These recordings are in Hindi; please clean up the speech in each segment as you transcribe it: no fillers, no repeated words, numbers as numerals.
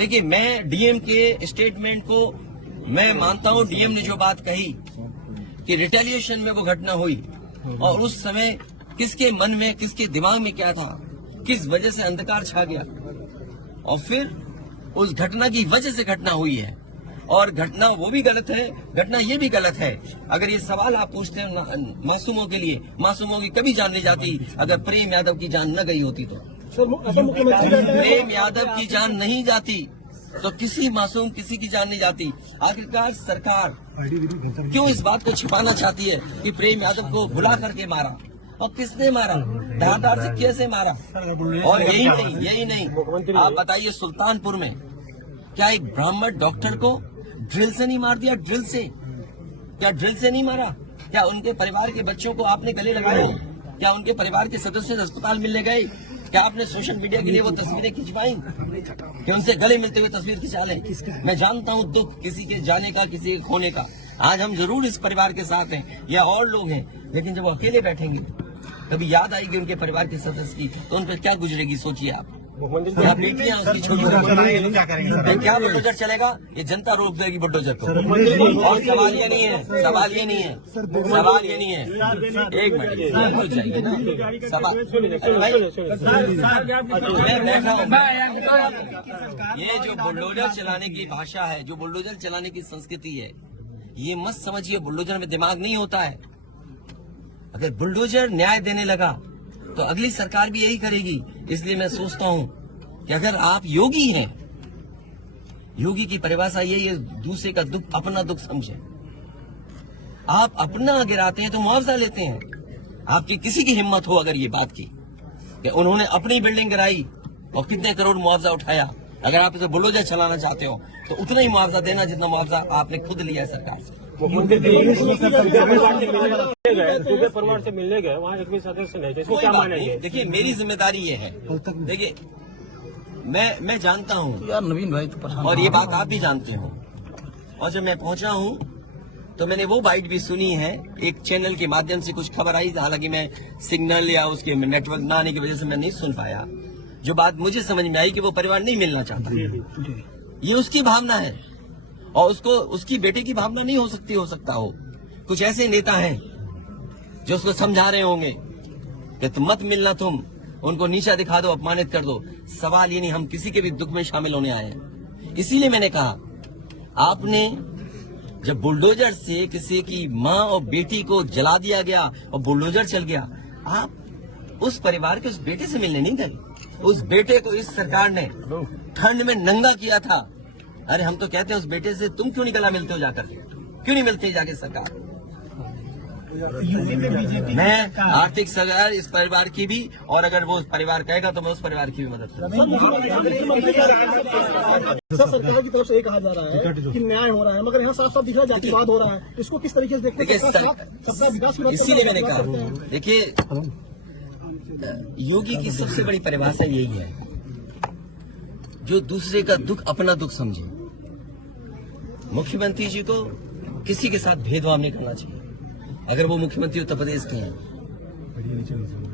देखिए, मैं डीएम के स्टेटमेंट को मैं मानता हूं। डीएम ने जो बात कही कि रिटेलिएशन में वो घटना हुई और उस समय किसके मन में, किसके दिमाग में क्या था, किस वजह से अंधकार छा गया और फिर उस घटना की वजह से घटना हुई है। और घटना वो भी गलत है, घटना ये भी गलत है। अगर ये सवाल आप पूछते हैं मासूमों के लिए, मासूमों की कभी जान नहीं जाती अगर प्रेम यादव की जान न गई होती तो। प्रेम यादव की जान नहीं जाती तो किसी मासूम किसी की जान नहीं जाती। आखिरकार सरकार क्यों इस बात को छिपाना चाहती है कि प्रेम यादव को भुला करके मारा, और किसने मारा, धारदार से कैसे मारा। और यही नहीं आप बताइए, सुल्तानपुर में क्या एक ब्राह्मण डॉक्टर को ड्रिल से नहीं मार दिया? ड्रिल से, क्या ड्रिल से नहीं मारा? क्या उनके परिवार के बच्चों को आपने गले लगाए? क्या उनके परिवार के सदस्य अस्पताल मिलने गए? क्या आपने सोशल मीडिया के लिए वो तस्वीरें खिंचवाई कि उनसे गले मिलते हुए तस्वीर खिंचा लें? मैं जानता हूं दुख किसी के जाने का, किसी के खोने का। आज हम जरूर इस परिवार के साथ हैं या और लोग हैं, लेकिन जब वो अकेले बैठेंगे कभी याद आएगी उनके परिवार के सदस्य की तो उन पर क्या गुजरेगी, सोचिए आप। क्या बेटियां उसकी छोटी क्या बुलडोजर चलेगा? ये जनता रोक देगी बुलडोजर को। और सवाल ये नहीं है, सवाल ये नहीं है, सवाल ये नहीं है। एक मिनट हो जाएगी ना सवाल। मैं बैठा हूँ। ये जो बुलडोजर चलाने की भाषा है, जो बुलडोजर चलाने की संस्कृति है, ये मत समझिए बुलडोजर में दिमाग नहीं होता है। अगर बुलडोजर न्याय देने लगा तो अगली सरकार भी यही करेगी। इसलिए मैं सोचता हूं कि अगर आप योगी हैं, योगी की परिभाषा यही है, दूसरे का दुख अपना दुख समझे। आप अपना गिराते हैं तो मुआवजा लेते हैं। आपकी किसी की हिम्मत हो अगर ये बात की कि उन्होंने अपनी बिल्डिंग गिराई और कितने करोड़ मुआवजा उठाया, अगर आप इसे बुलडोजर चलाना चाहते हो तो उतना ही मुआवजा देना जितना मुआवजा आपने खुद लिया है सरकार से। परिवार से मिलने गए, वहाँ एक भी सदस्य नहीं, इसको क्या मानेंगे? देखिए, मेरी जिम्मेदारी ये है। देखिए, मैं जानता हूँ यार नवीन भाई तो और ये बात आप भी जानते हो। और जब मैं पहुंचा हूँ तो मैंने वो बाइट भी सुनी है, एक चैनल के माध्यम से कुछ खबर आई, हालांकि मैं सिग्नल या उसके नेटवर्क न आने की वजह से मैं नहीं सुन पाया। जो बात मुझे समझ में आई कि वो परिवार नहीं मिलना चाहता, ये उसकी भावना है और उसको उसकी बेटे की भावना नहीं हो सकता हो। कुछ ऐसे नेता हैं जो उसको समझा रहे होंगे कि तुम मत मिलना, तुम उनको नीचा दिखा दो, अपमानित कर दो। सवाल ये नहीं, हम किसी के भी दुख में शामिल होने आए हैं। इसीलिए मैंने कहा, आपने जब बुलडोजर से किसी की माँ और बेटी को जला दिया गया और बुलडोजर चल गया, आप उस परिवार के उस बेटे से मिलने नहीं गए। उस बेटे को इस सरकार ने ठंड में नंगा किया था। अरे हम तो कहते हैं उस बेटे से तुम क्यों नहीं गला मिलते हो जाकर, क्यों नहीं मिलते जाके सरकार? मैं आर्थिक सहायता इस परिवार की भी, और अगर वो परिवार कहेगा तो मैं उस परिवार की भी मदद करूंगा। सरकार की तरफ से ये कहा जा रहा है कि न्याय हो रहा है, मगर यहाँ साफ साफ दिख रहा है जातिवाद हो रहा है। इसको किस तरीके से देखते हैं? इसीलिए मैंने कहा, देखिए, योगी की सबसे बड़ी परिभाषा यही है, जो दूसरे का दुख अपना दुख समझे। मुख्यमंत्री जी को किसी के साथ भेदभाव नहीं करना चाहिए अगर वो मुख्यमंत्री उत्तर प्रदेश के हैं,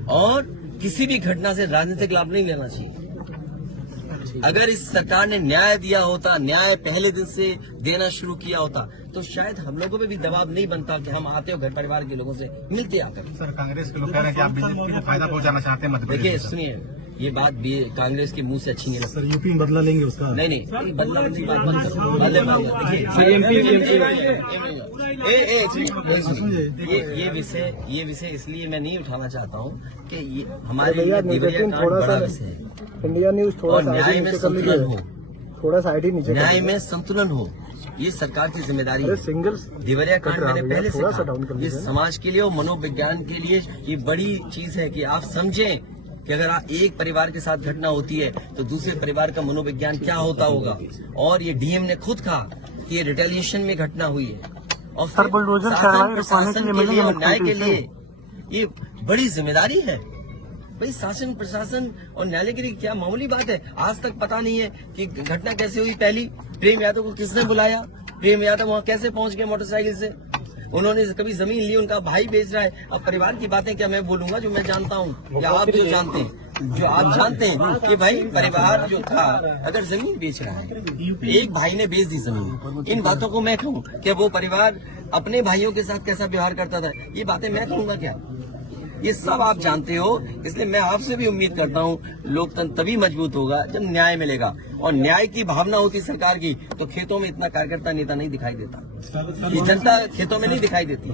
और किसी भी घटना से राजनीतिक लाभ नहीं लेना चाहिए। अगर इस सरकार ने न्याय दिया होता, न्याय पहले दिन से देना शुरू किया होता, तो शायद हम लोगों पे भी दबाव नहीं बनता कि हम आते हो घर परिवार के लोगों से मिलते आकर। सर, कांग्रेस के लोग कह रहे हैं कि आप बीजेपी को फायदा पहुंचाना चाहते हैं। देखिए, सुनिए, ये बात भी कांग्रेस के मुंह से अच्छी नहीं लगती। सर, यूपी में बदला लेंगे उसका? नहीं, बदला की बात मत करो। ये विषय इसलिए मैं नहीं उठाना चाहता हूँ कि ये हमारे लिए देवरिया कांड बड़ा विषय है। इंडिया न्यूज और न्याय में संतुलन हो, थोड़ा सा आईडी नीचे, न्याय में संतुलन हो, ये सरकार की जिम्मेदारी है। देवरिया कांड मैंने पहले से कहा, ये समाज के लिए और मनोविज्ञान के लिए ये बड़ी चीज है कि आप समझें कि अगर एक परिवार के साथ घटना होती है तो दूसरे परिवार का मनोविज्ञान क्या होता होगा। और ये डीएम ने खुद कहा कि ये रिटेलिएशन में घटना हुई है, और फिर शासन प्रशासन के लिए और न्याय के लिए ये बड़ी जिम्मेदारी है। भाई, शासन प्रशासन और न्यायालय के लिए क्या मामूली बात है? आज तक पता नहीं है कि घटना कैसे हुई। पहली, प्रेम यादव को किसने बुलाया, प्रेम यादव वहां कैसे पहुंच गए मोटरसाइकिल से, उन्होंने कभी जमीन ली, उनका भाई बेच रहा है। अब परिवार की बातें क्या मैं बोलूंगा जो मैं जानता हूँ, या आप जो जानते हैं, जो आप जानते हैं कि भाई परिवार जो था अगर जमीन बेच रहा है, एक भाई ने बेच दी जमीन, इन बातों को मैं कहूँ कि वो परिवार अपने भाइयों के साथ कैसा व्यवहार करता था, ये बातें मैं कहूँगा क्या? ये सब आप जानते हो। इसलिए मैं आपसे भी उम्मीद करता हूँ लोकतंत्र तभी मजबूत होगा जब न्याय मिलेगा, और न्याय की भावना होती सरकार की तो खेतों में इतना कार्यकर्ता नेता नहीं दिखाई देता, ये जनता खेतों में नहीं दिखाई देती।